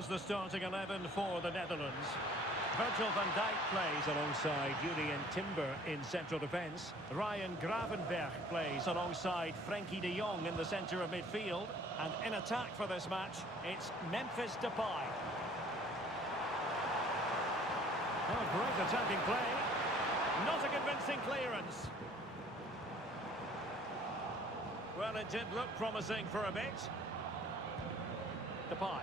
here's the starting 11 for the Netherlands. Virgil van Dijk plays alongside Julian Timber in central defence. Ryan Gravenberch plays alongside Frenkie de Jong in the centre of midfield. And in attack for this match, it's Memphis Depay. Oh, great attacking play. Not a convincing clearance. Well, it did look promising for a bit. Depay.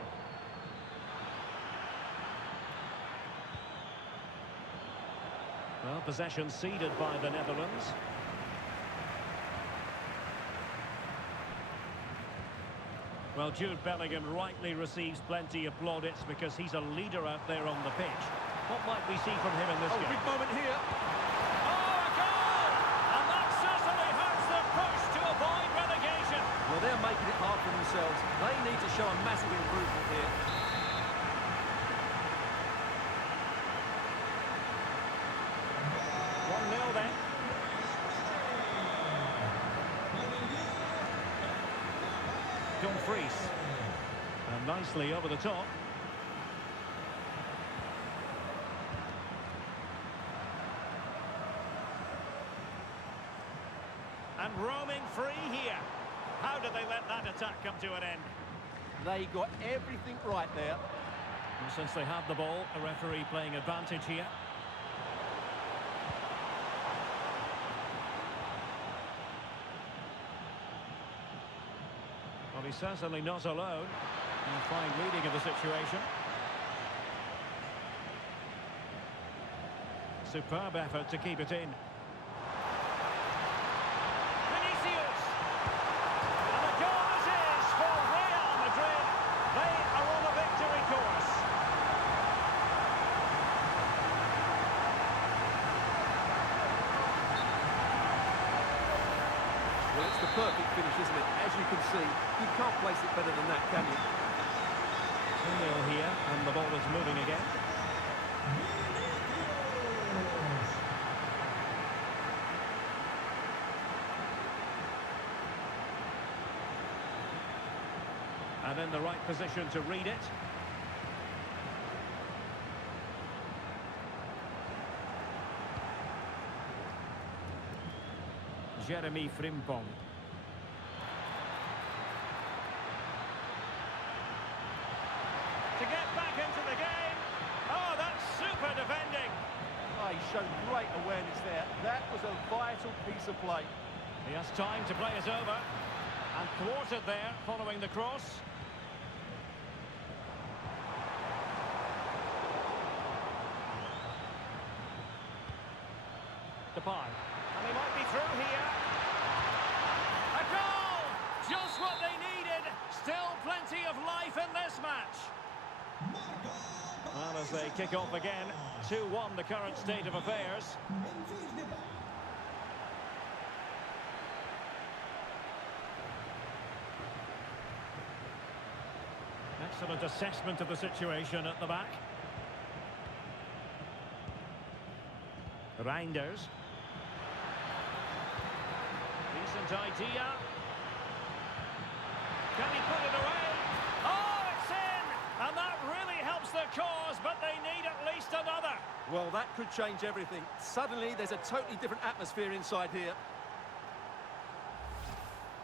Well, possession ceded by the Netherlands. Well, Jude Bellingham rightly receives plenty of plaudits because he's a leader out there on the pitch. What might we see from him in this game? Big moment here. Oh, a goal! And that certainly hurts their push to avoid relegation. Well, they're making it hard for themselves. They need to show a massive improvement here. 1-0 then. Dumfries. And nicely over the top. And roaming free here. How did they let that attack come to an end? They got everything right there. And since they have the ball, a referee playing advantage here. Well, he's certainly not alone. And fine reading of the situation. Superb effort to keep it in. Vinicius! And the goal it is for Real Madrid. They are on a victory course. Well, it's the perfect finish, isn't it? As you can see, you can't place it better than that, can you? 2-0 here, and the ball is moving again. And in the right position to read it. Jeremy Frimpong. To get back into the game. Oh, that's super defending. Oh, he showed great awareness there. That was a vital piece of play. He has time to play it over. And thwarted there following the cross. Depay. And he might be through here. A goal! Just what they needed. Still plenty of life in this match. Well, as they kick off again, 2-1 the current state of affairs. Excellent assessment of the situation at the back. Reinders. Decent idea. Can he put it away? Oh, it's in! And that really helps their cause, but they need at least another. Well, that could change everything. Suddenly, there's a totally different atmosphere inside here.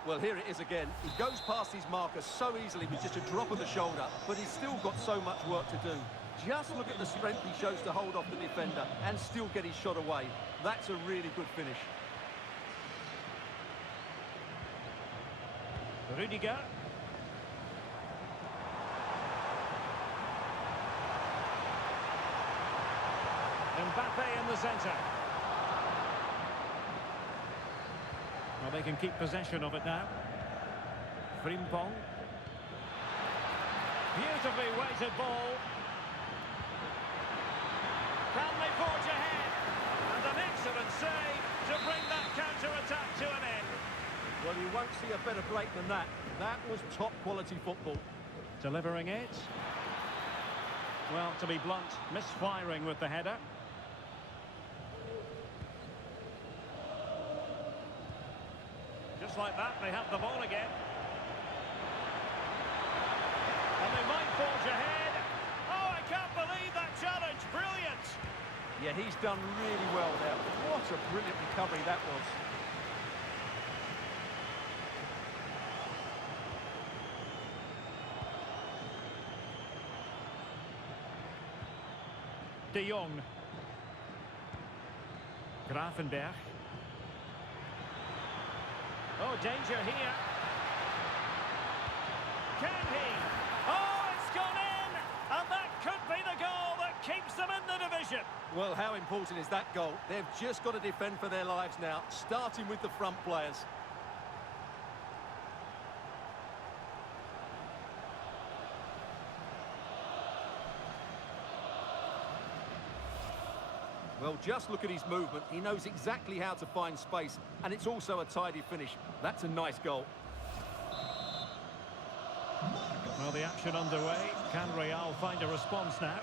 Well, here it is again. He goes past his marker so easily with just a drop of the shoulder, but he's still got so much work to do. Just look at the strength he shows to hold off the defender and still get his shot away. That's a really good finish. Rudiger. Mbappe in the centre. Well, they can keep possession of it now. Frimpong. Beautifully weighted ball. Can they forge ahead? And an excellent save to bring that counter-attack to an end. Well, you won't see a better break than that. That was top-quality football. Delivering it. Well, to be blunt, misfiring with the header. Just like that, they have the ball again. And they might forge ahead. Yeah, he's done really well there. What a brilliant recovery that was. De Jong. Gravenberch. Oh, danger here. Can he? Oh, it's gone in! And that could be the goal that keeps them in the division. Well, how important is that goal? They've just got to defend for their lives now, starting with the front players. Well, just look at his movement. He knows exactly how to find space, and it's also a tidy finish. That's a nice goal. Well, the action underway. Can Real find a response now?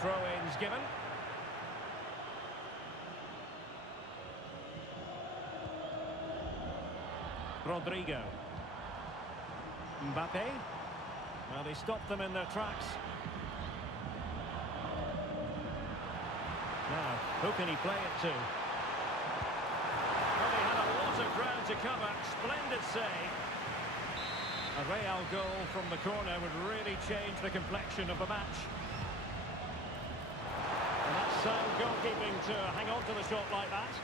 Throw-ins given. Rodrigo. Mbappe. Well, they stopped them in their tracks. Now, who can he play it to? Well, he had a lot of ground to cover. Splendid save. A Real goal from the corner would really change the complexion of the match. And that's sound goalkeeping to hang on to the shot like that.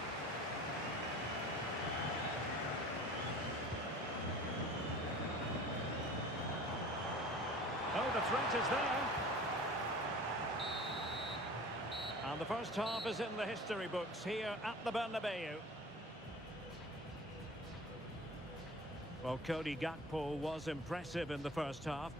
Oh, the threat is there. And the first half is in the history books here at the Bernabeu. Well, Cody Gakpo was impressive in the first half.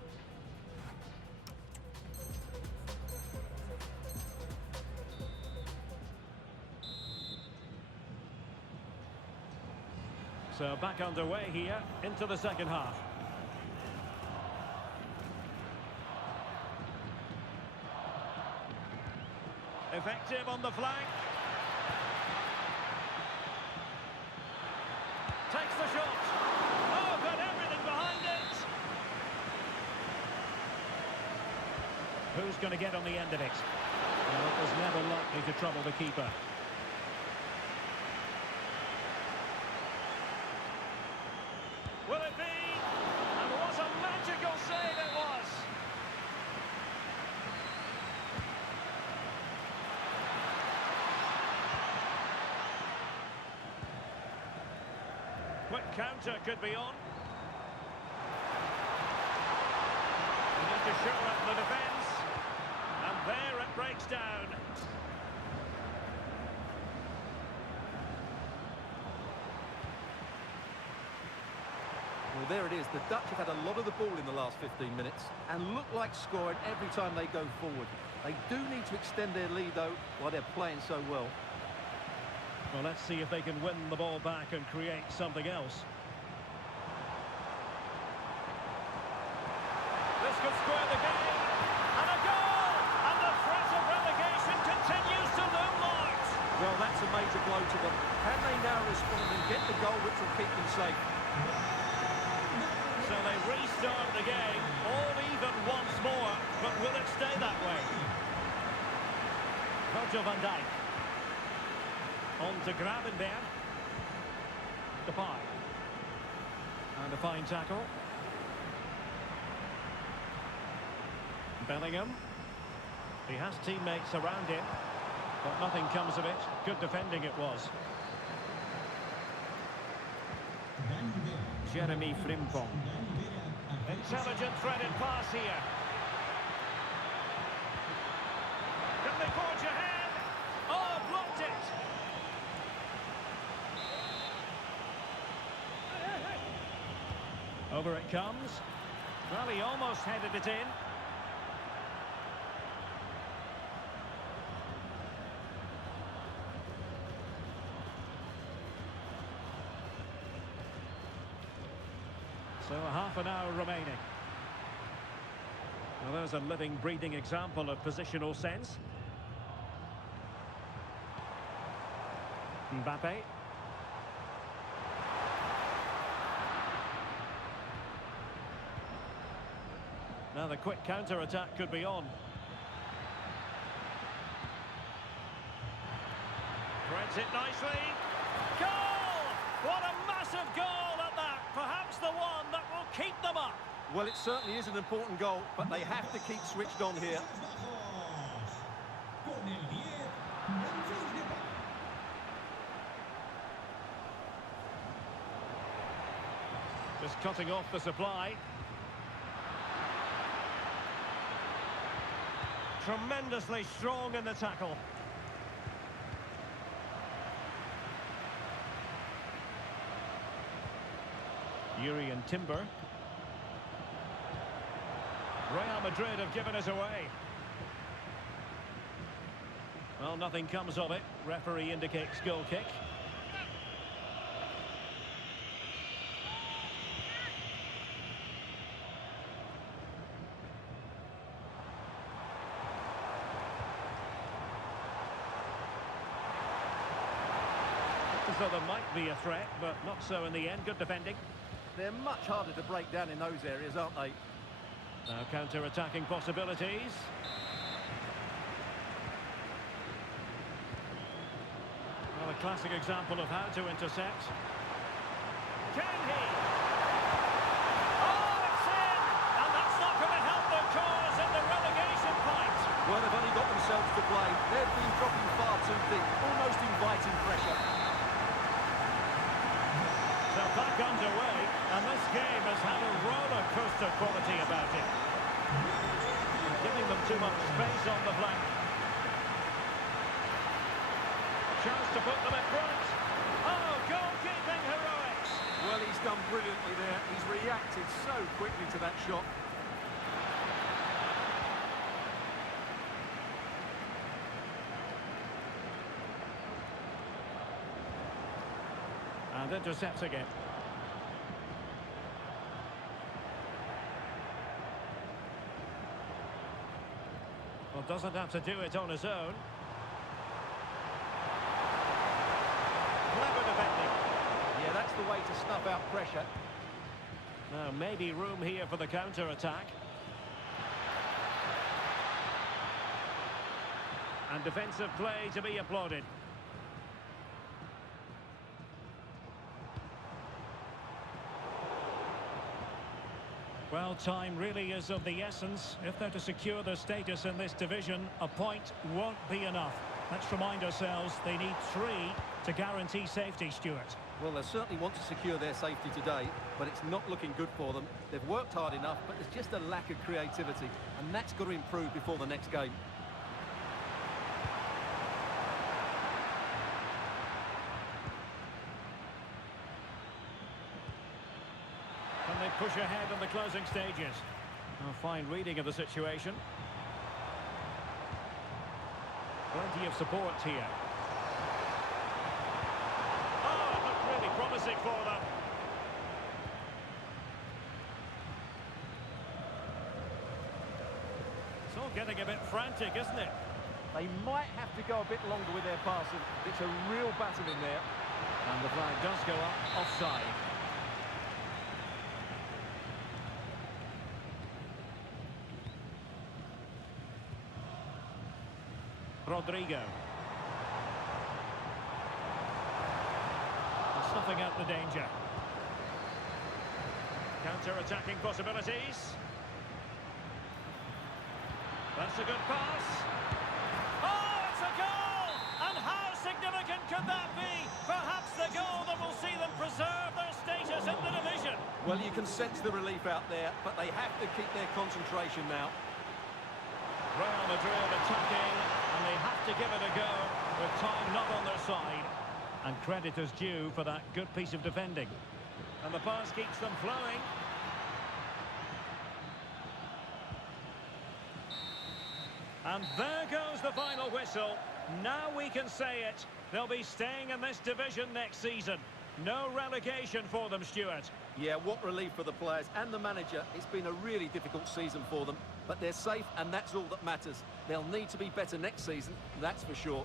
So back underway here into the second half. Effective on the flank. Takes the shot. Oh, got everything behind it. Who's going to get on the end of it? Well, it was never likely to trouble the keeper. Will it be? And what a magical save it was. Quick counter could be on. They need to shore up the defence. And there it breaks down. Well, there it is. The Dutch have had a lot of the ball in the last 15 minutes and look like scoring every time they go forward. They do need to extend their lead, though, while they're playing so well. Well, let's see if they can win the ball back and create something else. This could square the game. And a goal! And the threat of relegation continues to loom large. Well, that's a major blow to them. Can they now respond and get the goal which will keep them safe? So they restart the game, all even once more, but will it stay that way? Virgil van Dijk. On to Gravenberch. Depay. And a fine tackle. Bellingham. He has teammates around him, but nothing comes of it. Good defending it was. Jeremy Frimpong. Intelligent threaded pass here. Can they forge ahead? Oh, blocked it! Over it comes. Well, he almost headed it in. So half an hour remaining. Well, there's a living, breathing example of positional sense. Mbappe. Now the quick counter-attack could be on. Threads it nicely. Goal! What a massive goal at that. Perhaps the one that will keep them up. Well, it certainly is an important goal, but they have to keep switched on here. Just cutting off the supply. Tremendously strong in the tackle. Jurrien Timber. Real Madrid have given us away. Well, nothing comes of it. Referee indicates goal kick. So there might be a threat, but not so in the end. Good defending. They're much harder to break down in those areas, aren't they? Now counter-attacking possibilities. Well, a classic example of how to intercept. Can he? Oh, it's in! And that's not going to help their cause in the relegation fight. Well, they've only got themselves to blame. They've been dropping far too deep, almost inviting pressure. So back underway, and this game has had a roller coaster quality about it. Giving them too much space on the flank. Chance to put them in front. Oh, goalkeeping heroics. Well, he's done brilliantly there. He's reacted so quickly to that shot. And intercepts again. Well, doesn't have to do it on his own. Clever defending. Yeah, that's the way to snuff out pressure. Now, maybe room here for the counter-attack. And defensive play to be applauded. Well, time really is of the essence. If they're to secure their status in this division, a point won't be enough. Let's remind ourselves they need 3 to guarantee safety, Stuart. Well, they certainly want to secure their safety today, but it's not looking good for them. They've worked hard enough, but there's just a lack of creativity, and that's got to improve before the next game. Can they push ahead in the closing stages? A fine reading of the situation. Plenty of support here. Oh, it looked really promising for them. It's all getting a bit frantic, isn't it? They might have to go a bit longer with their passing. It's a real battle in there. And the flag does go up, offside. Rodrigo. Snuffing out the danger. Counter-attacking possibilities. That's a good pass. Oh, it's a goal! And how significant could that be? Perhaps the goal that will see them preserve their status in the division. Well, you can sense the relief out there, but they have to keep their concentration now. Real Madrid attacking, and they have to give it a go with time not on their side. And credit is due for that good piece of defending. And the pass keeps them flowing. And there goes the final whistle. Now we can say it. They'll be staying in this division next season. No relegation for them, Stuart. Yeah, what relief for the players and the manager. It's been a really difficult season for them, but they're safe and that's all that matters. They'll need to be better next season, that's for sure.